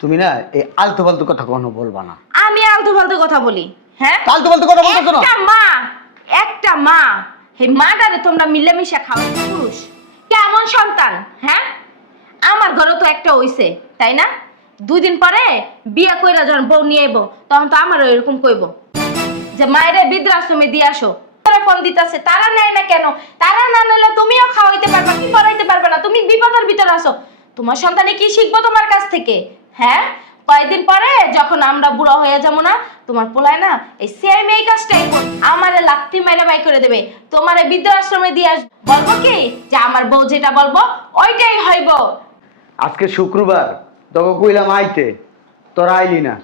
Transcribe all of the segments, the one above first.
তুমি না এই আলতু ফালতু কথা কোনো বলবা না। আমি আলতু ফালতু কথা বলি? হ্যাঁ, আলতু ফালতু কথা বলতেছো না। একটা মা, এই মাটারে তোমরা মিলেমিশে খাও। পুরুষ কেমন সন্তান? হ্যাঁ, আমার ঘরে তো একটা হইছে, তাই না? 2 দিন পরে বিয়া কইরা যখন বউ নিয়ে আইবো, তখন তো আমারও এরকম কইবো যে মায়েরে বৃদ্ধাশ্রমে দিয়ে আসো। ফোন দিতেছে, তারা নেয় না কেন? তারা না নিলে তুমিও খাওয়াইতে পারবা, কি পড়াইতে পারবে না? তুমি বিপদের ভিতরে আসো। তোমার সন্তানে কি শিখবো তোমার কাছ থেকে? হ্যাঁ, কয়েকদিন পরে যখন আমরা বুড়া হয়ে যাবো না, তোমার পোলায় না এই সেম এই কাজটাই আমারে লাত্তি মেরে বাই করে দেবে, তোমারে বৃদ্ধাশ্রমে দিয়ে আসবো। বলবো কি যে আমার বউ যেটা বলবো ওইটাই হইব। আজকে শুক্রবার, তোকে কইলাম আইতে, তোরা আইলি না।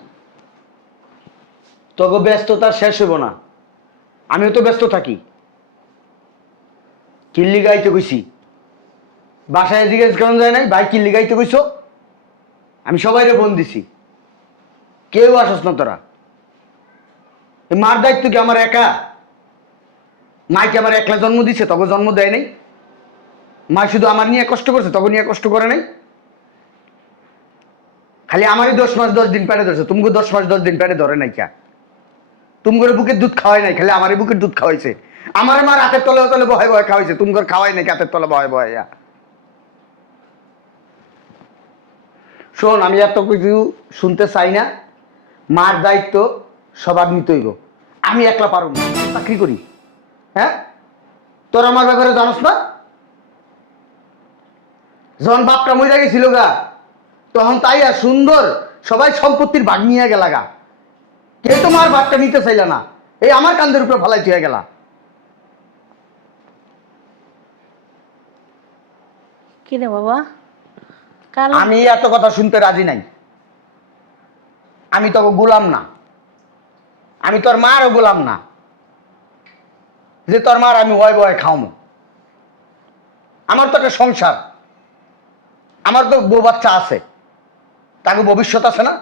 তোকে ব্যস্ততা শেষ হইব না, আমিও তো ব্যস্ত থাকি। কিল্লি গাইতে কইছি, বাসায় জিজ্ঞেস কেমন যায় নাই, ভাই কিল্লি গাইতে কইছো? আমি সবাইরে ফোন দিছি, কেউ আসস না তোরা। এই মার দায়িত্ব কি আমার একা? মাইকে আমার একলা জন্ম দিছে, তখন জন্ম দেয় নাই। মা শুধু আমার নিয়ে কষ্ট করছে, তখন নিয়ে কষ্ট করে নাই। খালি আমারই 10 মাস 10 দিন পেটে ধরছে, তুমি 10 মাস 10 দিন পেটে ধরে নাই কে? তুমি করে বুকের দুধ খাওয়াই নাই, খালি আমারই বুকের দুধ খাওয়াইছে। আমার মা রাতের তলে তলে বহে বহে খাওয়াইছে, তুমি করে খাওয়াই নাই হাতের তলে বহে বহে। শোন, আমি এত কিছু শুনতে চাই না। মার দায়িত্ব সবার নিতে হইব, আমি একলা পারব না। চাকরি করি, হ্যাঁ? তোর আমার ব্যাপারে জানোস না? যখন বাপটা মরে গেছিল গা, তখন তাই আর সুন্দর সবাই সম্পত্তির ভাগ নিয়ে গেলা গা। কে তোমার ভাগটা নিতে চাইল না, এই আমার কান্দের উপরে ফেলাই তুই গেলা। কি রে বাবা, আমি এত কথা শুনতে রাজি নাই। আমি তোকে গোলাম না, আমি তোর মারও গোলাম না যে তোর মার আমি ওয় বয় খাওয়াবো। আমার তো একটা সংসার, আমার তো বউ বাচ্চা আছে, তাকে ভবিষ্যৎ আছে না?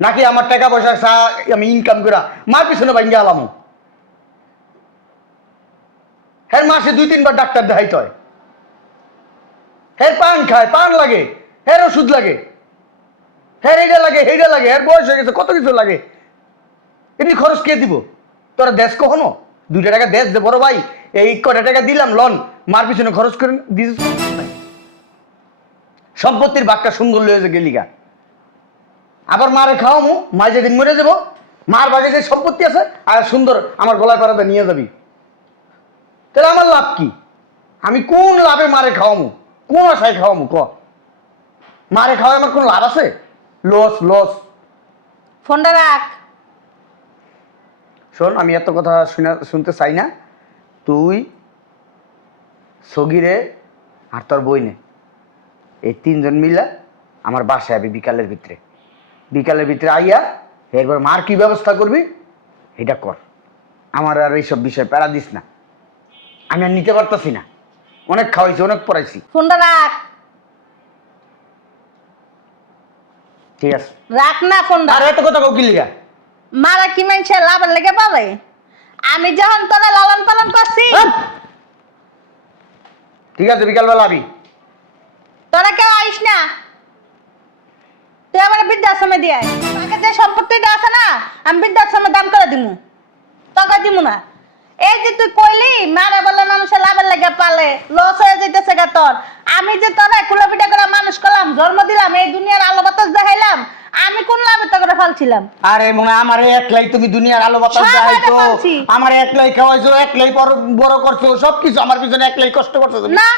নাকি আমার টাকা পয়সা আমি ইনকাম করা মার পিছনে ভাঙ্গে আলাম? হ্যাঁ, মাসে 2-3 বার ডাক্তার দেখাইতে হয়। হ্যাঁ, পান খায়, পান লাগে, হ্যাঁ ওষুধ লাগে, হ্যাঁ এইটা লাগে, এইটা লাগে, হ্যাঁ বয়স হয়ে গেছে, কত কিছু লাগে। এমনি খরচ কে দিব? তোরা দেশ কখনো 2 টাকা দেশ দে বড় ভাই, এই কটা টাকা দিলাম লন, মার পিছনে খরচ করে দিস। সম্পত্তির ভাগটা সুন্দর লয়ে গেলি গা, আবার মারে খাওয়ামু, মা যেদিন মরে যাবো, মার ভাগে যে সম্পত্তি আছে আর সুন্দর আমার গলায় পাড়াতে নিয়ে যাবি। তাহলে আমার লাভ কি? আমি কোন লাভে মারে খাওয়ামু? কোন আশায় খাওয়ামু ক? মারে খাওয়ায় আমার কোন লাভ আছে? Loss loss. ফোনটা রাখ। শোন, আমি এত কথা শুনতে চাই না। তুই সগিরে আর তোর বইনে এই 3 জন মিলা আমার বাসায় আবি বিকালের ভিতরে আইয়া একবার মার কি ব্যবস্থা করবি এটা কর। আমার আর এইসব বিষয় প্যারা দিস না, আমি আর নিতে পারতাছি না। অনেক খাওয়াইছি, অনেক পড়াইছি। ফোনটা রাখ। ঠিক আছে রাখ না ফোনটা। আর এত কথা কাউ কি লিগা? মারা কি মানুষের লাভের লেগে পাবে? আমি যখন তোরা লালন পালন করছি, ঠিক আছে বিকালবেলা আবি। তোরা কেউ আইস না। তুই আমার বৃদ্ধাশ্রমে দিয়ে আয়। তাকে যে সম্পত্তিটা আছে না, আমি বৃদ্ধাশ্রমে দান করে দিমু, টাকা দিমু না। এই যে তুই কইলি মারা বলে মানুষের লাভের লেগে পালে, লস হয়ে যাইতেছে গা তোর। আমি যে তোরা কুলাপিটা করে মানুষ করলাম, জন্ম দিলাম, এই দুনিয়ার আলো বাতাস দেখাইলাম, আমি কোন লাভে তো করে ফেলছিলাম? আরে মনে হয় আমারে একলাই তুমি দুনিয়ার আলো বাতাস দেখাইছো, আমারে একলাই খাওয়াইছো, একলাই বড় করছো, সবকিছু আমার পিছনে একলাই কষ্ট করছো তুমি। না,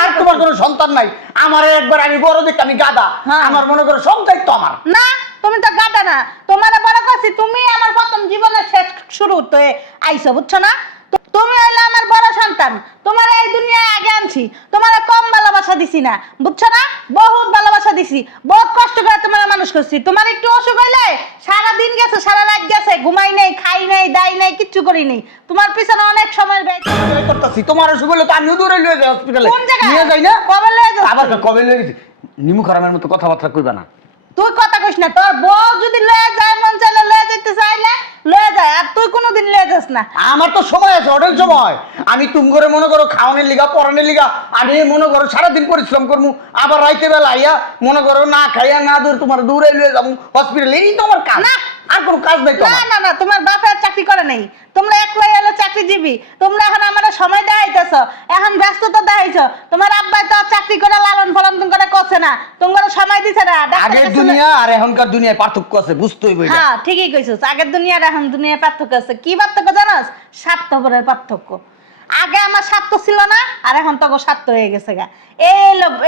আর তোমার কোনো সন্তান নাই। আমারে একবার আমি বড় দেখতে আমি গাদা, আমার মনে করো সব দায়িত্ব আমার। না, তুমি তো গাদা না, তোমার বড় করছি। তুমি আমার প্রথম জীবনের শেষ শুরুতে আইছো, বুঝছো না? তুমি হইলে আমার বড় সন্তান, তোমার এই দুনিয়ায় আগে আনছি, তোমার কম ভালোবাসা দিছি না, বুঝছো না? বহুত ভালোবাসা দিছি, বহুত কষ্ট করে তোমার মানুষ করছি। তোমার একটু অসুখ হইলে সারা দিন গেছে, সারা রাত গেছে, ঘুমাই নাই, খাই নাই, দাই নাই, কিচ্ছু করি নাই। তোমার পিছনে অনেক সময় ব্যয় করতেছি। তোমার অসুখ হলে তো আমিও দূরে লয়ে যাই হসপিটালে, কোন জায়গায় নিয়ে যাই না? কবে লয়ে যাচ্ছি? আবার কবে লয়ে গেছি? নিমু খারামের মতো কথাবার্তা কইবা না। তুই কথা কইস না। তোর বউ যদি লয়ে যায়, মন চাইলে লয়ে যেতে চাইলে লয়ে যায়, আর তুই কোনোদিন লয়ে যাস না। আমার তো সময় আছে, অনেক সময়। আমি তুমি করে মনে করো খাওয়ানোর লিগা পড়ানোর লিগা আমি মনে করো সারাদিন পরিশ্রম করবো, আবার রাইতে বেলা আইয়া মনে করো না খাইয়া না দূর তোমার দূরে লয়ে যাবো হসপিটালে, এই তো আমার কাজ। না। আর কোনো কাজ নাই তো না আমার। না না, তোমার বাপ আর চাকরি করে নাই, তোমরা একলাই এলো চাকরিজীবী। তোমরা এখন আমার সময় দেখাইতেছ, এখন ব্যস্ততা দেখাইছ। তোমার আব্বাই তো আর চাকরি করে লালন পালন করে করছে না, তোমার সময় দিছে না। ডাক্তারের আগের কাছে দুনিয়া আর এখনকার দুনিয়ায় পার্থক্য আছে, বুঝতেই বই। হ্যাঁ ঠিকই কইছিস, আগের দুনিয়ার এখন দুনিয়ার পার্থক্য আছে। কি পার্থক্য জানাস? স্বার্থপরের পার্থক্য। আগে আমার স্বার্থ ছিল না, আর এখন তোকে স্বার্থ হয়ে গেছে গা।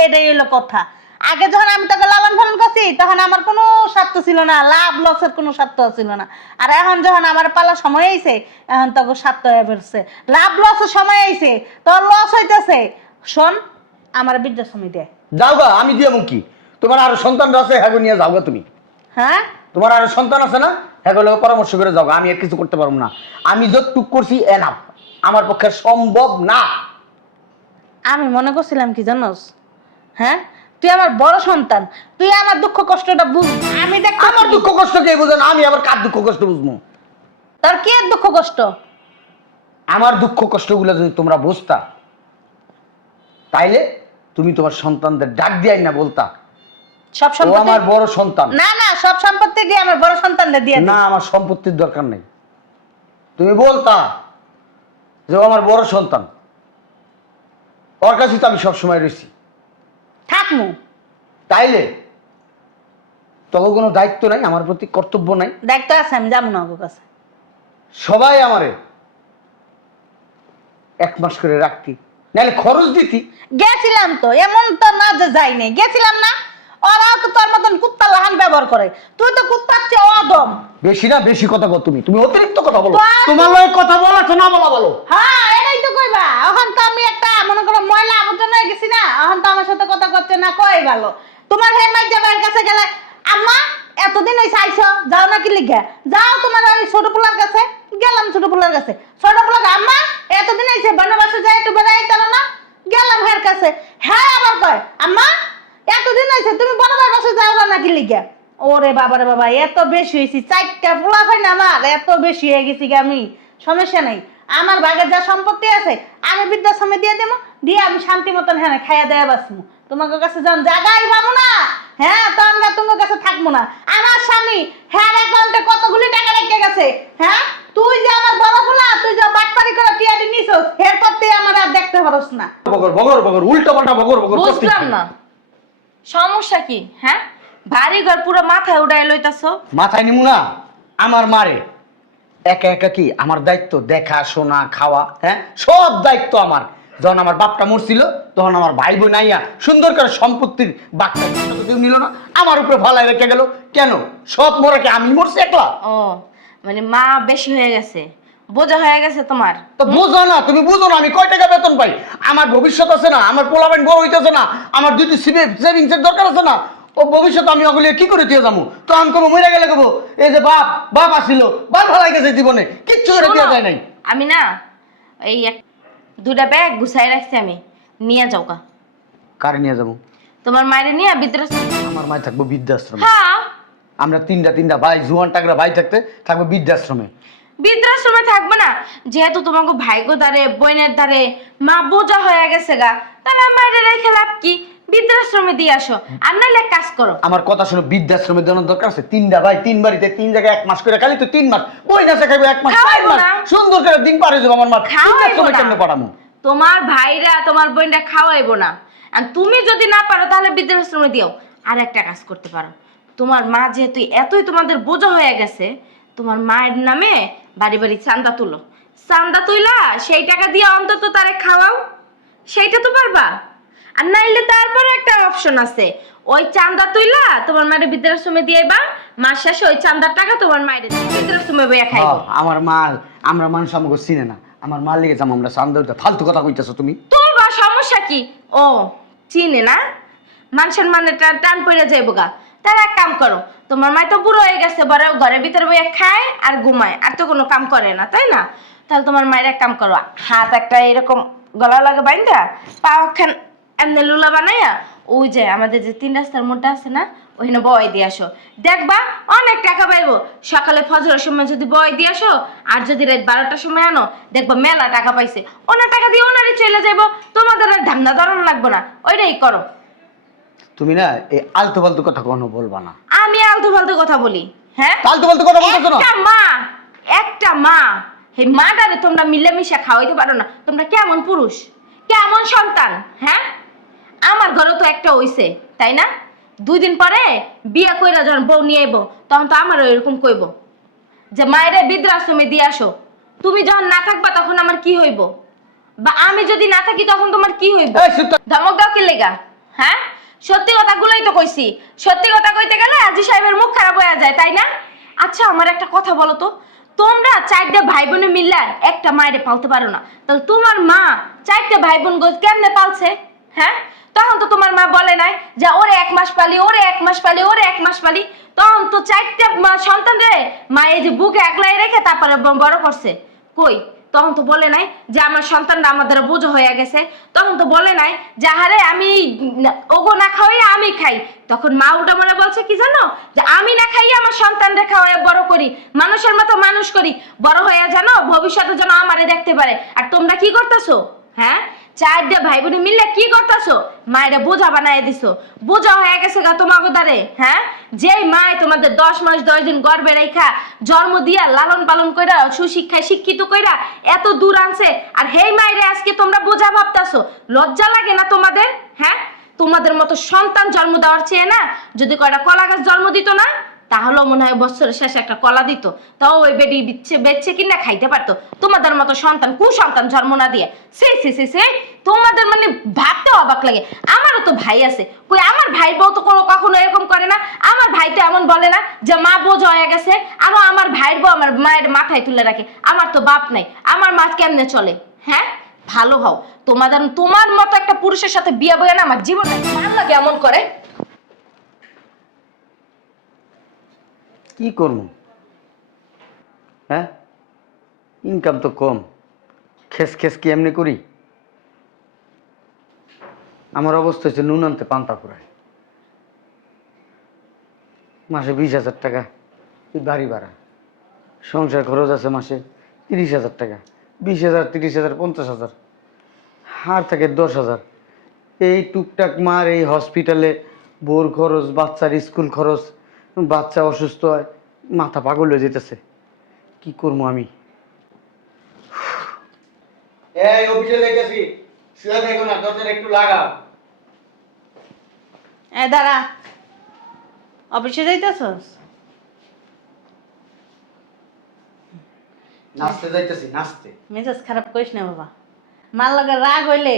এটাই হলো কথা। আগে যখন আমি তোকে লালন পালন করছি তখন আমার কোনো স্বার্থ ছিল না, লাভ লসের কোনো স্বার্থ ছিল না। আর এখন যখন আমার পালার সময় আইছে, এখন তোকে স্বার্থ হয়ে পড়ছে, লাভ লসের সময় আইছে, তোর লস হইতেছে। শোন, আমার বৃদ্ধাশ্রমে দে। যাও গা, আমি দিয়ে মুখি। তোমার আরো সন্তান আছে, হ্যাঁ নিয়ে যাও গা তুমি। হ্যাঁ, তোমার আরো সন্তান আছে না, হ্যাঁ পরামর্শ করে যাও গা। আমি আর কিছু করতে পারবো না, আমি যতটুক করছি এনাফ, আমার পক্ষে সম্ভব না। আমি মনে করছিলাম কি জানোস, হ্যাঁ তুই আমার বড় সন্তান, তুই আমার দুঃখ কষ্টটা বুঝ। আমি দেখ আমার দুঃখ কষ্ট কে বুঝে না, আমি আবার কার দুঃখ কষ্ট বুঝবো? তোর কি এর দুঃখ কষ্ট? আমার দুঃখ কষ্টগুলো যদি তোমরা বুঝতা, তাইলে তুমি তোমার সন্তানদের ডাক দিয়াই না বলতা সব ও সম্পত্তি আমার বড় সন্তান। না না, সব সম্পত্তি দিয়ে আমার বড় সন্তানদের দিয়ে দে। না, আমার সম্পত্তির দরকার নেই। তুমি বলতা যে ও আমার বড় সন্তান, ওর কাছে তো আমি সবসময় রয়েছি। থাকমু। তাইলে তখন কোনো দায়িত্ব নাই, আমার প্রতি কর্তব্য নাই? দেখতে আছে, আমি যাবো না ওর কাছে। সবাই আমারে 1 মাস করে রাখতি, নাহলে খরচ দিতি। গেছিলাম তো, এমন তো না যে যাইনি, গেছিলাম না। ওরাও তো তোর মতন কুত্তা লাহান ব্যবহার করে, তুই তো কুত্তার চেয়ে অদম। বেশি না, বেশি কথা বল তুমি, তুমি অতিরিক্ত কথা বলো। তো- তোমার লয় কথা বলা তো না বলা বলো। হ্যাঁ এটাই তো কইবা। এখন তো আমি একটা মনে করো ময়লা আবর্জনা হয়ে গেছি না, এখন তো আমার সাথে কথা করছে না, কই ভালো। তোমার হে মাইজা ভাইয়ের কাছে গেলে, আম্মা এতদিন ওই চাইছো, যাও না কি লিখে যাও তোমার ওই ছোট পোলার কাছে। গেলাম ছোট পোলার কাছে, ছোট পোলার আম্মা এতদিন এসে বনবাসে যায় একটু বেড়াই তার না, গেলাম হের কাছে। হ্যাঁ আবার কয়, আম্মা এতদিন হয়েছে তুমি বনবার বাসে যাও না কি লিখে। ওরে বাবারে বাবা, এত বেশি হয়েছি, 4টা পোলা হয় না আমার, এত বেশি হয়ে গেছি গে আমি। সমস্যা নেই, আমার ভাগের যা সম্পত্তি আছে আমি বৃদ্ধাশ্রমে দিয়ে দেবো, দিয়ে আমি শান্তি মতন হ্যাঁ খাইয়া দেয়া বাঁচবো। তোমাকে কাছে যখন জায়গাই পাবো না, হ্যাঁ তখন তোমার কাছে থাকবো না। আমার স্বামী হ্যাঁ অ্যাকাউন্টে কতগুলি টাকা রেখে গেছে, হ্যাঁ তুই যে আমার বড় ফুলা, তুই যে বাটপারি করে টিয়ারি নিছস, এরপর তুই আমার আর দেখতে পারস না। বগর বগর বগর, উল্টো পাল্টা বগর বগর করতে বুঝলাম না সমস্যা কি? হ্যাঁ, বাড়ি ঘর পুরো মাথায় উড়াই লইতাছো। মাথায় নিমু না? আমার মারে একা একা কি আমার দায়িত্ব? দেখা শোনা খাওয়া, হ্যাঁ সব দায়িত্ব আমার। যখন আমার বাপটা মরছিল তখন আমার ভাই বোন আইয়া সুন্দর করে সম্পত্তির বাক্তা কেউ নিল না, আমার উপরে ভালাই রেখে গেল। কেন? সব মরে কি আমি মরছি একলা? ও মানে মা বেশি হয়ে গেছে, বোঝা হয়ে গেছে তোমার। তো বুঝো না, তুমি বুঝো না আমি কয় টাকা বেতন পাই? আমার ভবিষ্যৎ আছে না, আমার পোলাপাইন বড় হইতেছে না, আমার দুটি সেভিংস এর দরকার আছে না। ও ভবিষ্যৎ আমি ওগুলি কি করে দিয়ে যাবো? তো আমি কবো মরে গেলে কবো এই যে বাপ বাপ আসিল, বাপ ভালাই গেছে জীবনে, কিচ্ছু করে দেওয়া যায় নাই। আমি না এই 2টা ব্যাগ গুছাই রাখছি, আমি নিয়ে যাও কা। কারে নিয়ে যাবো? তোমার মায়ের নিয়ে বৃদ্ধাশ্রম। আমার মায় থাকবো বৃদ্ধাশ্রমে। হ্যাঁ, আমরা তিনটা ভাই, জুয়ান টাকরা ভাই থাকবো বৃদ্ধাশ্রমে। বৃদ্ধাশ্রমে থাকবে না, যেহেতু তোমাকে ভাইগো ধারে বোনের ধারে মা বোঝা হয়ে গেছে গা, তাহলে মায়ের রেখে লাভ কি? বৃদ্ধাশ্রমে দিয়ে আসো, আর নাহলে এক কাজ করো। আমার কথা শুনো, বৃদ্ধাশ্রমে দেওয়ার দরকার আছে? 3টা ভাই 3 বাড়িতে 3 জায়গায় 1 মাস করে, খালি তো 3 মাস বই না খাইবো, 1 মাস 4 খাওয়াইবো মাস না। সুন্দর করে দিন পারে যাবো। আমার মা খাওয়াইবো বৃদ্ধাশ্রমে না। কেমনে পড়ামো? তোমার ভাইরা তোমার বোনরা খাওয়াইবো না, আর তুমি যদি না পারো তাহলে বৃদ্ধাশ্রমে দিও। আর একটা কাজ করতে পারো, তোমার মা যেহেতু এতই তোমাদের বোঝা হয়ে গেছে, তোমার মায়ের নামে বাড়ি বাড়ি চান্দা তুলো। চান্দা তুইলা সেই টাকা দিয়ে অন্তত তারে খাওয়াও, সেইটা তো পারবা। আর নাইলে তারপরে একটা অপশন আছে, ওই চান্দা তুইলা তোমার মায়ের বৃদ্ধাশ্রমে দিয়েবা, মাস শেষে ওই চান্দার টাকা তোমার মায়ের বৃদ্ধাশ্রমে বইয়া খাইবো। আমার মা, আমরা মানুষ আমাকে চিনে না, আমার মা লেগে যাবো আমরা চান্দা দিতে। ফালতু কথা কইতেছো তুমি। তোর বা সমস্যা কি? ও চিনে না, মানুষের মানে টান পড়ে যাইবো গা। তাহলে এক কাম করো, তোমার মাই তো বুড়ো হয়ে গেছে, বড় ঘরের ভিতরে বইয়া খায় আর ঘুমায়, আর তো কোনো কাম করে না, তাই না? তাহলে তোমার মায়ের এক কাম করো, হাত একটা এরকম গলা লাগে বাইন্দা, পা খান এমনি লুলা বানাইয়া ওই যে আমাদের যে 3 রাস্তার মোড়টা আছে না, ওখানে বয় দিয়ে আসো। দেখবা অনেক টাকা পাইবো। সকালে ফজরের সময় যদি বয় দিয়ে আসো, আর যদি রাত 12টার সময় আনো, দেখবা মেলা টাকা পাইছে। ওনার টাকা দিয়ে ওনারই চলে যাইবো, তোমাদের আর ধান্দা ধরন লাগবে না। ওইটাই করো। তুমি না এই আলতু ফালতু কথা কোনো বলবা না। আমি আলতু ফালতু কথা বলি? হ্যাঁ, আলতু ফালতু কথা বলতেছো না। একটা মা, এই মাটারে তোমরা মিলেমিশে খাওয়াইতে পারো না। তোমরা কেমন পুরুষ, কেমন সন্তান? হ্যাঁ, আমার ঘরে তো একটা হইছে, তাই না? 2 দিন পরে বিয়া কইরা যখন বউ নিয়ে আইবো, তখন তো আমারও এরকম কইব যে মায়েরে বৃদ্ধাশ্রমে দিয়ে আসো। তুমি যখন না থাকবা তখন আমার কি হইব? বা আমি যদি না থাকি তখন তোমার কি হইব? এই চুপ থাক। ধমক দাও কি লেগা? হ্যাঁ, সত্যি কথাগুলোই তো কইছি। সত্যি কথা কইতে গেলে আজি সাহেবের মুখ খারাপ হয়ে যায়, তাই না? আচ্ছা, আমার একটা কথা বলো তো, তোমরা 4টা ভাই বোনে মিললে একটা মায়েরে পালতে পারো না, তাহলে তোমার মা 4টা ভাই বোন কেমনে পালছে? হ্যাঁ, তখন তো তোমার মা বলে নাই যে ওরে 1 মাস পালি, ওরে 1 মাস পালি, ওরে 1 মাস পালি। তখন তো 4টা সন্তান রে মা এই যে বুকে একলাই রেখে তারপরে বড় করছে। কই, তখন তো বলে নাই যে আমার সন্তানটা আমাদের বোঝা হয়ে গেছে। তখন তো বলে নাই যে আরে আমি ওগো না খাওয়াই আমি খাই। তখন মা উল্টা মনে বলছে কি জানো, যে আমি না খাইয়ে আমার সন্তানরে খাওয়াই বড় করি, মানুষের মতো মানুষ করি, বড় হয়ে জানো ভবিষ্যতে যেন আমারে দেখতে পারে। আর তোমরা কি করতেছো? হ্যাঁ, 4টা ভাই বোনে মিলে কি করতেছো? মায়েরা বোঝা বানায় দিছো। বোঝা হয়ে গেছে গা তোমাকে দ্বারে। হ্যাঁ, যেই মায় তোমাদের 10 মাস 10 দিন গর্ভে রেখা জন্ম দিয়া লালন পালন কইরা সুশিক্ষায় শিক্ষিত কইরা এত দূর আনছে, আর হেই মায়েরে আজকে তোমরা বোঝা ভাবতাছো। লজ্জা লাগে না তোমাদের? হ্যাঁ, তোমাদের মতো সন্তান জন্ম দেওয়ার চেয়ে না যদি কয়টা কলা গাছ জন্ম দিত না, তাহলেও মনে হয় বছরের শেষে একটা কলা দিত, তাও ওই বেডি বেচছে কিনা খাইতে পারতো। তোমাদের মতো সন্তান কুসন্তান জন্ম না দিয়ে সে সে সে সে তোমাদের মানে ভাবতে অবাক লাগে। আমারও তো ভাই আছে, কই আমার ভাই বউ তো কখনো এরকম করে না। আমার ভাই তো এমন বলে না যে মা বোঝ হয়ে গেছে, আরো আমার ভাইয়ের বউ আমার মায়ের মাথায় তুলে রাখে। আমার তো বাপ নাই, আমার মা কেমনে চলে? হ্যাঁ, ভালো হও। তোমার মতো একটা পুরুষের সাথে বিয়ে বয়ে না আমার জীবনে ভালো লাগে এমন করে। কি করবো? হ্যাঁ, ইনকাম তো কম, খেস খেস কি এমনি করি? আমার অবস্থা হচ্ছে নুন আনতে পান্তা ফুরায়। মাসে 20,000 টাকা এই বাড়ি ভাড়া, সংসার খরচ আছে মাসে 30,000 টাকা, 20,000 30,000 50,000, আর থাকে 10,000। এই টুকটাক মার এই হসপিটালে বোর খরচ, বাচ্চার স্কুল খরচ, বাচ্চা অসুস্থ হয়, মাথা পাগল হয়ে যেতেছে। কি করবো আমি? এই অফিসে দেখেছি, শুয়ে দেখো না, দরজাটা একটু লাগাও। এ দাঁড়া, অফিসে যাইতেছস? নাচতে যাইতেছি, নাচতে। মেজাজ খারাপ করিস না বাবা। মার লগে রাগ হইলে,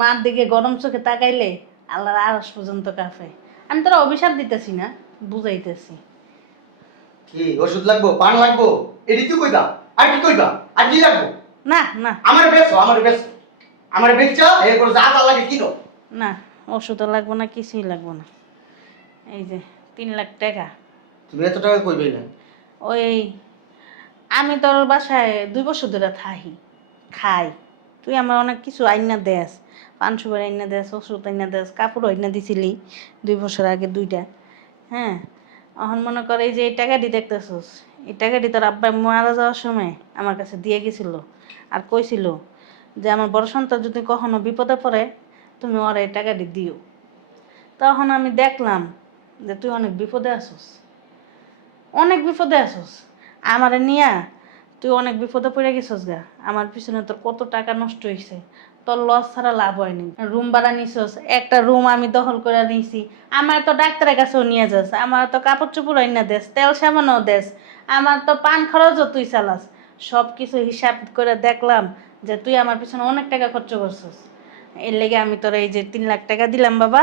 মার দিকে গরম চোখে তাকাইলে আল্লাহর আরশ পর্যন্ত কাঁপে। আমি তোরা অভিশাপ দিতেছি না, বুঝাইতেছি। কি ওষুধ লাগবো, পান লাগবো, এটি তুই কইবা, আর কি কইবা, আর কি লাগবো? না না আমার বেচো, আমার বেচো, আমার বেচা, এরপর যা যা লাগে কিনো। না, ওষুধও লাগবো না, কিছুই লাগবো না। এই যে 3 লাখ টাকা। তুমি এত টাকা কইবেই না। ওই আমি তোর বাসায় 2 বছর ধরে থাকি, খাই। তুই আমার অনেক কিছু আইনা দেস, পান সুপারি আইনা দেস, ওষুধ আইনা দেস, কাপড় আইনা দিছিলি 2 বছর আগে 2টা। হ্যাঁ, এখন মনে করে এই যে এই টাকাটি দেখতেছিস, এই টাকাটি তোর আব্বা মারা যাওয়ার সময় আমার কাছে দিয়ে গেছিল, আর কইছিল যে আমার বড় সন্তান যদি কখনো বিপদে পড়ে তুমি ওর এই টাকাটি দিও। তখন আমি দেখলাম যে তুই অনেক বিপদে আসোস, অনেক বিপদে আসোস। আমারে নিয়া তুই অনেক বিপদে পড়ে গেছিস গা। আমার পিছনে তোর কত টাকা নষ্ট হয়েছে, তোর লস ছাড়া লাভ হয়নি। রুম ভাড়া নিছস, একটা রুম আমি দখল করে নিয়েছি। আমার তো ডাক্তারের কাছেও নিয়ে যাস, আমার তো কাপড় চোপড় না দেশ, তেল সাবানও দেশ, আমার তো পান খরচও তুই চালাস। সব কিছু হিসাব করে দেখলাম যে তুই আমার পিছনে অনেক টাকা খরচ করছিস। এর লেগে আমি তোর এই যে 3 লাখ টাকা দিলাম বাবা।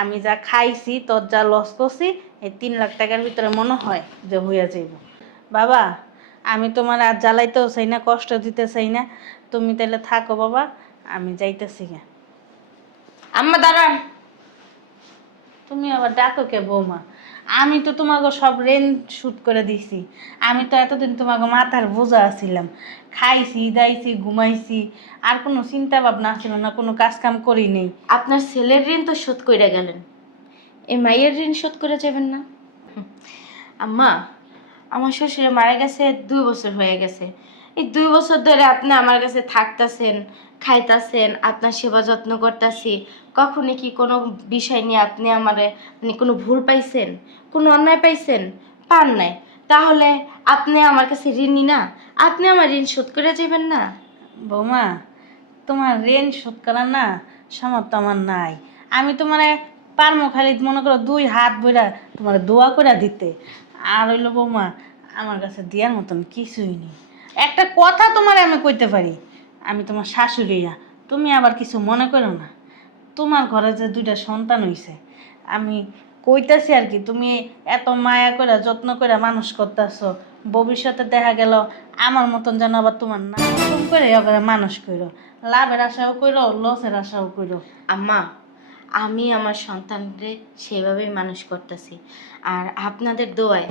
আমি যা খাইছি, তোর যা লস করছি, এই 3 লাখ টাকার ভিতরে মনে হয় যে হইয়া যাইব। বাবা, আমি তোমার আর জ্বালাইতেও চাই না, কষ্ট দিতে চাই না। তুমি তাহলে থাকো বাবা, আমি যাইতেছি গে। আম্মা দাঁড়ান। তুমি আবার ডাকো কে বৌমা? আমি তো তোমাকে সব ঋণ শোধ করে দিছি। আমি তো এতদিন তোমাকে মাথার বোঝা আছিলাম, খাইছি দাইছি ঘুমাইছি, আর কোনো চিন্তা ভাবনা ছিল না, কোনো কাজ কাম করি নেই। আপনার ছেলের ঋণ তো শোধ কইরা গেলেন, এই মায়ের ঋণ শোধ করে যাবেন না? আম্মা, আমার শ্বশুরে মারা গেছে 2 বছর হয়ে গেছে। এই 2 বছর ধরে আপনি আমার কাছে থাকতাছেন, খাইতাছেন, আপনার সেবা যত্ন করতাছি। কখনো কি কোনো বিষয় নিয়ে আপনি কোনো ভুল পাইছেন, কোনো অন্যায় পাইছেন? পান নাই। তাহলে আপনি আমার কাছে ঋণী না? আপনি আমার ঋণ শোধ করে যাবেন না? বৌমা, তোমার ঋণ শোধ করার না সামর্থ্য আমার নাই। আমি তোমার পারমো খালি মনে করো 2 হাত বইরা তোমার দোয়া করে দিতে। আর হইলো বৌমা, আমার কাছে দেওয়ার মতন কিছুই নেই। একটা কথা তোমার আমি কইতে পারি, আমি তোমার শাশুড়িয়া, তুমি আবার কিছু মনে করো না। তোমার ঘরে যে 2টা সন্তান হইছে, আমি কইতাছি আর কি, তুমি এত মায়া করে যত্ন করে মানুষ করতেছো, ভবিষ্যতে দেখা গেল আমার মতন যেন আবার তোমার না এরকম করে আবার মানুষ করো, লাভের আশাও করো, লসের আশাও করো। আম্মা, আমি আমার সন্তানকে সেভাবেই মানুষ করতেছি। আর আপনাদের দোয়ায়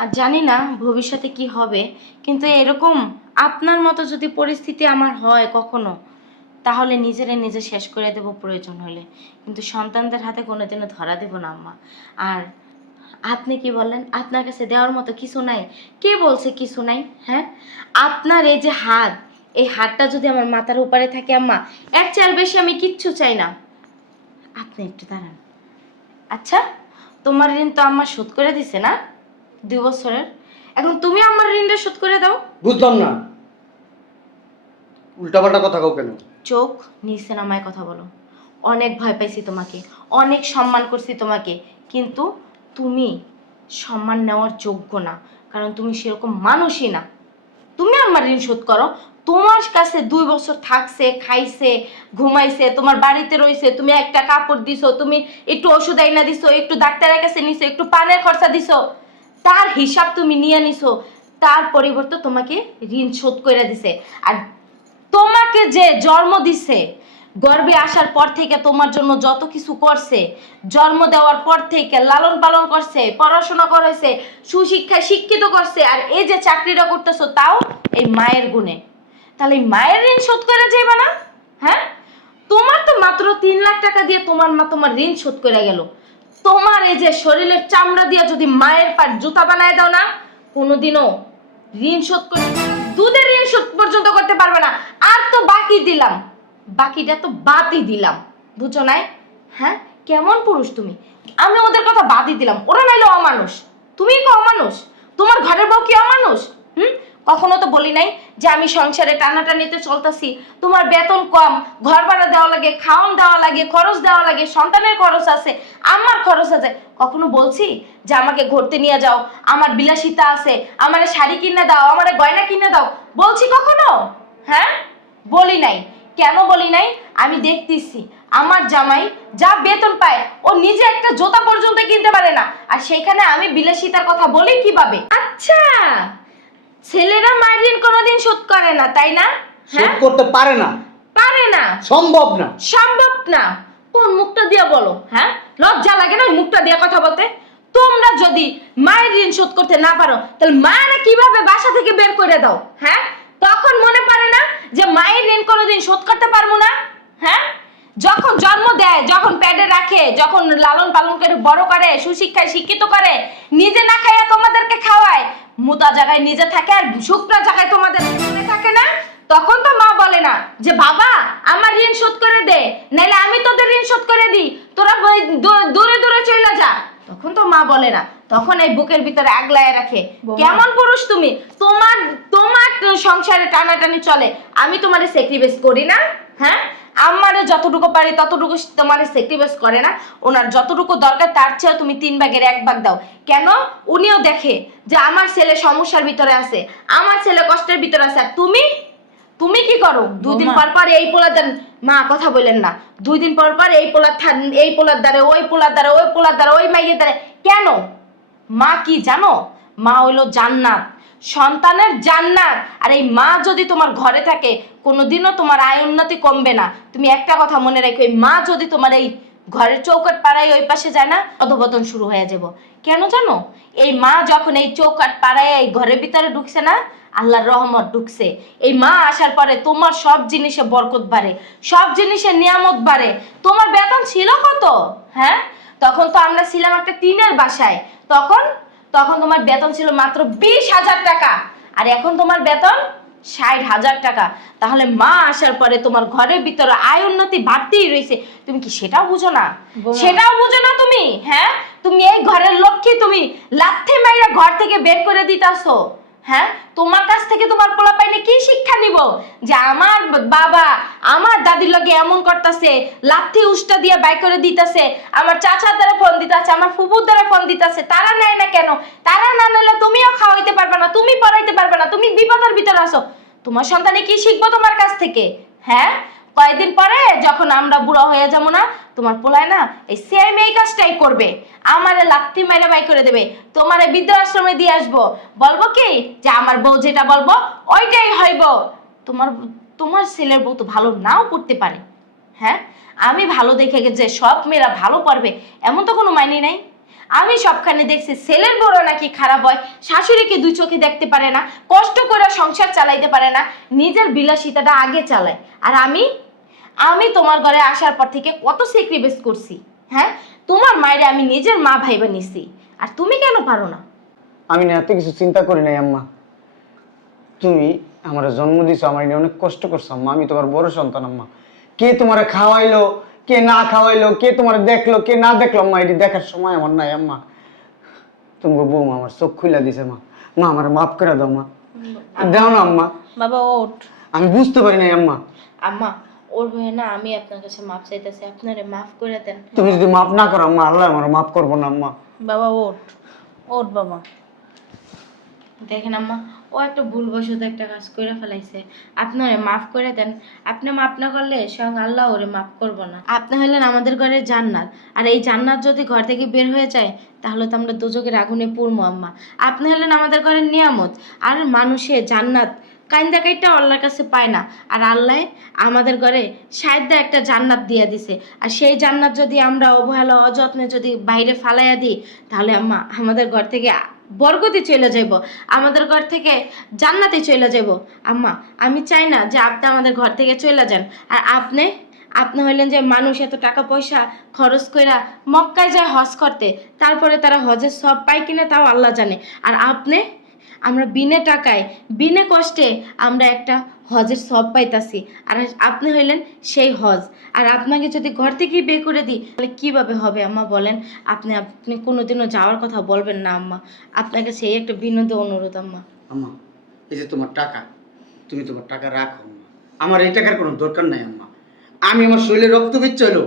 আর জানি না ভবিষ্যতে কি হবে, কিন্তু এরকম আপনার মতো যদি পরিস্থিতি আমার হয় কখনো, তাহলে নিজে শেষ করে দেব প্রয়োজন হলে, কিন্তু সন্তানদের হাতে কোনোদিনও ধরা দেব না আম্মা। আর আপনি কি বললেন আপনার কাছে দেওয়ার মতো কিছু নাই? কে বলছে কিছু নাই? হ্যাঁ, আপনার এই যে হাত, এই হাতটা যদি আমার মাথার উপরে থাকে আম্মা, এর চেয়ে আর বেশি আমি কিচ্ছু চাই না। আপনি একটু দাঁড়ান। আচ্ছা, তোমার ঋণ তো আম্মা শোধ করে দিছে না 2 বছরের? এখন তুমি আমার ঋণটা শোধ করে দাও। বুঝলাম না, উল্টাপাল্টা কথা কও কেন? চোখ নিচে নামায় কথা বলো। অনেক ভয় পাইছি তোমাকে, অনেক সম্মান করছি তোমাকে, কিন্তু তুমি সম্মান নেওয়ার যোগ্য না, কারণ তুমি সেরকম মানুষই না। তুমি আমার ঋণ শোধ করো। তোমার কাছে 2 বছর থাকছে, খাইছে, ঘুমাইছে, তোমার বাড়িতে রইছে, তুমি একটা কাপড় দিছো, তুমি একটু ওষুধ আইনা দিছো, একটু ডাক্তারের কাছে নিছো, একটু পানের খরচা দিছো, তার হিসাব তুমি নিয়ে নিছো। তার পরিবর্তে তোমাকে ঋণ শোধ করে দিছে। আর তোমাকে যে জন্ম দিছে, গর্ভে আসার পর থেকে তোমার জন্য যত কিছু করছে, জন্ম দেওয়ার পর থেকে লালন পালন করছে, পড়াশোনা করেছে, সুশিক্ষায় শিক্ষিত করছে, আর এই যে চাকরিটা করতেছো তাও এই মায়ের গুণে। তাহলে এই মায়ের ঋণ শোধ করে যাবে না? হ্যাঁ, তোমার তো মাত্র 3 লাখ টাকা দিয়ে তোমার মা তোমার ঋণ শোধ করে গেল। তোমার এই যে শরীরের চামড়া দিয়ে যদি মায়ের পার জুতা বানায় দাও না, কোনোদিনও ঋণ শোধ করতে, দুধের ঋণ শোধ পর্যন্ত করতে পারবে না। আর তো বাকি দিলাম, বাকিটা তো বাদই দিলাম, বুঝছো নাই? হ্যাঁ, কেমন পুরুষ তুমি! আমি ওদের কথা বাদই দিলাম, ওরা নাইলে অমানুষ, তুমি কি অমানুষ? তোমার ঘরের বউ কি অমানুষ? কখনো তো বলি নাই যে আমি সংসারে টানাটানিতে চলতেছি, তোমার বেতন কম, ঘর ভাড়া দেওয়া লাগে, খাওয়ান দেওয়া লাগে, খরচ দেওয়া লাগে, সন্তানের খরচ আছে, আমার খরচ আছে। কখনো বলছি যে আমাকে ঘুরতে নিয়ে যাও, আমার বিলাসিতা আছে, আমারে শাড়ি কিনে দাও, আমারে গয়না কিনে দাও? বলছি কখনো? হ্যাঁ, বলি নাই। কেন বলি নাই? আমি দেখতেছি আমার জামাই যা বেতন পায়, ও নিজে একটা জুতা পর্যন্ত কিনতে পারে না, আর সেখানে আমি বিলাসিতার কথা বলি কিভাবে? আচ্ছা, ছেলেরা মায়ের ঋণ কোনোদিন শোধ করে না, তাই না? শোধ করতে পারে না, পারে না, সম্ভব না। সম্ভব না? কোন মুখটা দিয়ে বলো? হ্যাঁ, লজ্জা লাগে না ওই মুখটা দিয়ে কথা বলতে? তোমরা যদি মায়ের ঋণ শোধ করতে না পারো, তাহলে মায়েরা কিভাবে বাসা থেকে বের করে দাও? হ্যাঁ, তখন মনে পড়ে না যে মায়ের ঋণ কোনোদিন শোধ করতে পারবো না? হ্যাঁ, যখন জন্ম দেয়, যখন পেটে রাখে, যখন লালন পালন করে বড় করে, সুশিক্ষায় শিক্ষিত করে, নিজে না খাইয়া তোমাদেরকে খাওয়ায়, মুতা জায়গায় নিজে থাকে আর শুকনা জায়গায় তোমাদের মনে থাকে না, তখন তো মা বলে না যে বাবা আমার ঋণ শোধ করে দে, নাইলে আমি তোদের ঋণ শোধ করে দিই, তোরা দূরে দূরে চলে যা। তখন তো মা বলে না, তখন এই বুকের ভিতরে আগলায় রাখে। কেমন পুরুষ তুমি! তোমার তোমার সংসারে টানাটানি চলে, আমি তোমারে স্যাক্রিফাইস করি না? হ্যাঁ, আমারে যতটুকু পারি ততটুকু তোমারে স্যাক্রিফাইস করে না? ওনার যতটুকু দরকার তার চেয়েও তুমি 3 ভাগের 1 ভাগ দাও। কেন? উনিও দেখে যে আমার ছেলে সমস্যার ভিতরে আছে, আমার ছেলে কষ্টের ভিতরে আছে, আর তুমি কি করো? 2 দিন পর পর এই পোলার দ্বারে, মা কথা বলেন না, 2 দিন পর পর এই পোলার দ্বারে, ওই পোলার দ্বারে, ওই পোলার দ্বারে, ওই মাইয়ের দ্বারে। কেন? মা কি জানো? মা হইলো জান্নাত, সন্তানের জান্নাত। আর এই মা যদি তোমার ঘরে থাকে, কোনোদিনও তোমার আয় উন্নতি কমবে না। তুমি একটা কথা মনে রাখো, এই মা যদি তোমার এই ঘরের চৌকাট পাড়ায় ওই পাশে যায় না, অধপতন শুরু হয়ে যাব। কেন জানো? এই মা যখন এই চৌকাট পাড়ায় এই ঘরের ভিতরে ঢুকছে না, আল্লাহর রহমত ঢুকছে। এই মা আসার পরে তোমার সব জিনিসে বরকত বাড়ে, সব জিনিসে নিয়ামত বাড়ে। তোমার বেতন ছিল কত? হ্যাঁ, তখন তো আমরা ছিলাম একটা টিনের বাসায়। তখন তখন তোমার বেতন ছিল মাত্র 20,000 টাকা, আর এখন তোমার বেতন 60,000 টাকা। তাহলে মা আসার পরে তোমার ঘরের ভিতরে আয় উন্নতি বাড়তেই রয়েছে। তুমি কি সেটাও বুঝো না? বৌমা। সেটাও বুঝো না তুমি? হ্যাঁ, তুমি এই ঘরের লক্ষ্মী, তুমি লাথি মাইরা ঘর থেকে বের করে দিতাছো। হ্যাঁ, তোমার কাছ থেকে তোমার পোলাপাইনে কি শিক্ষা নিব যে আমার বাবা আমার দাদির লগে এমন করতেছে, লাথি উষ্টা দিয়ে বাই করে দিতেছে, আমার চাচার দ্বারা ফোন দিতেছে, আমার ফুপুর দ্বারা ফোন দিতেছে, তারা নেয় না কেন? তারা না নিলে তুমিও খাওয়াইতে পারবে না, তুমি পড়াইতে পারবে না, তুমি বিপদের ভিতরে আসো। তোমার সন্তানে কি শিখবো তোমার কাছ থেকে? হ্যাঁ, কয়েকদিন পরে যখন আমরা বুড়া হয়ে যাবো না, তোমার পোলায় না এই সেম এই কাজটাই করবে, আমারে লাথি মাইরা বাই করে দেবে, তোমারে বৃদ্ধাশ্রমে দিয়ে আসবো, বলবো কি যে আমার বউ যেটা বলবো ওইটাই হইব। তোমার তোমার ছেলের বউ তো ভালো নাও পড়তে পারে। হ্যাঁ, আমি ভালো দেখে যে সব মেয়েরা ভালো পড়বে এমন তো কোনো মাইনে নাই। আমি সবখানে দেখছি ছেলের বউরা নাকি খারাপ হয়, শাশুড়িকে দুই চোখে দেখতে পারে না, কষ্ট করে সংসার চালাইতে পারে না, নিজের বিলাসিতাটা আগে চালায়। আর আমি তোমার ঘরে আসার পর থেকে কত স্যাক্রিফাইস করছি। হ্যাঁ, তোমার মায়েরে আমি নিজের মা ভাইবা নিছি, আর তুমি কেন পারো না? আমি না এত কিছু চিন্তা করি নাই আম্মা। তুমি আমার জন্ম দিছো, আমার নিয়ে অনেক কষ্ট করছো আম্মা। আমি তোমার বড় সন্তান আম্মা। কে তোমারে খাওয়াইলো, কে না খাওয়াইলো, কে তোমার দেখলো, কে না দেখলো আম্মা, এটি দেখার সময় আমার নাই আম্মা। তুমি বৌমা আমার চোখ খুলে দিছে মা। মা আমার মাফ করে দাও মা, দাও না আম্মা। বাবা ওঠ। আমি বুঝতে পারি নাই আম্মা। আম্মা, ওর হয়ে না আমি আপনার কাছে মাপ চাইতেছি, আপনারে মাফ করে দেন। তুমি যদি মাফ না করো আম্মা, আল্লাহ আমার মাফ করবো না আম্মা। বাবা ওঠ, ওঠ বাবা। দেখেন আম্মা, ও একটা ভুলবশত একটা কাজ করে ফেলাইছে, আপনারে মাফ করে দেন। আপনি মাফ না করলে স্বয়ং আল্লাহ ওরে মাফ করবো না। আপনি হলেন আমাদের ঘরের জান্নাত, আর এই জান্নাত যদি ঘর থেকে বের হয়ে যায় তাহলে তো আমরা দোজখের আগুনে পুড়বো আম্মা। আপনি হলেন আমাদের ঘরের নিয়ামত, আর মানুষে জান্নাত কাইন্দা কাইটা আল্লাহর কাছে পায় না, আর আল্লাহ আমাদের ঘরে সায়দা একটা জান্নাত দিয়ে দিছে। আর সেই জান্নাত যদি আমরা অবহেলা অযত্নে যদি বাইরে ফালাইয়া দিই তাহলে আম্মা আমাদের ঘর থেকে বরকতি চলে যাইব, আমাদের ঘর থেকে জান্নাতে চলে যাইব। আম্মা, আমি চাই না যে আপনি আমাদের ঘর থেকে চলে যান। আর আপনি হইলেন যে মানুষ এত টাকা পয়সা খরচ কইরা মক্কায় যায় হজ করতে, তারপরে তারা হজের সব পায় কিনা তাও আল্লাহ জানে। আর আমরা বিনা টাকায় বিনা কষ্টে আমরা একটা হজের সব পাইতাছি, আর আপনি হইলেন সেই হজ। আর আপনাকে যদি ঘর থেকেই বের করে দিই তাহলে কিভাবে হবে আম্মা বলেন? আপনি কোনোদিনও যাওয়ার কথা বলবেন না আম্মা। আপনাকে সেই একটা বিনোদ অনুরোধ আম্মা। আম্মা, এই যে তোমার টাকা, তুমি তোমার টাকা রাখো আম্মা। আমার এই টাকার কোনো দরকার নাই আম্মা। আমি আমার শরীরে রক্ত বেচ্ছাইলো,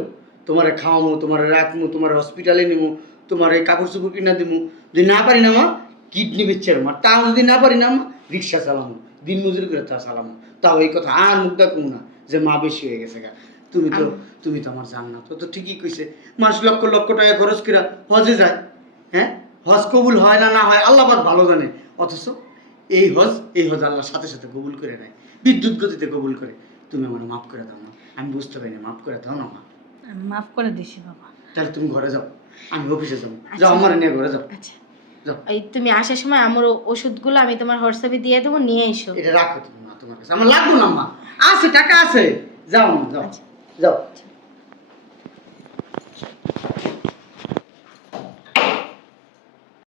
তোমারে খাওয়ামো, তোমারে রাখমু, তোমার হসপিটালে নিমু, তোমার এই কাপড় চোপড় কিনা দিমু। যদি না পারি না মা, কিডনি বেচ্ছার মা, তাও যদি না পারি না মা, রিক্সা চালামো, দিন মজুরি করে তা চালামো। তাও এই কথা আর মুখ দেখুন না যে মা বেশি হয়ে গেছে গা। তুমি তো আমার জান্নাত। তো ঠিকই কইছে, মানুষ লক্ষ লক্ষ টাকা খরচ করে হজে যায়। হ্যাঁ, হজ কবুল হয় না না হয় আল্লাহ পাক ভালো জানে। অথচ এই হজ আল্লাহ সাথে সাথে কবুল করে নেয়, বিদ্যুৎ গতিতে কবুল করে। তুমি আমার মাফ করে দাও না, আমি বুঝতে পারি না, মাফ করে দাও না মা। আমি মাফ করে দিছি বাবা। তাহলে তুমি ঘরে যাও, আমি অফিসে যাবো। যাও আমার নিয়ে ঘরে যাও। আচ্ছা, যাও, এই তুমি আসার সময় আমার ওষুধগুলো আমি তোমার হোয়াটসঅ্যাপে দিয়ে দেবো, নিয়ে এসো। এটা রাখো তুমি মা, তোমার কাছে আমার লাগবো না মা, আছে টাকা আছে। যাও মা, যাও যাও।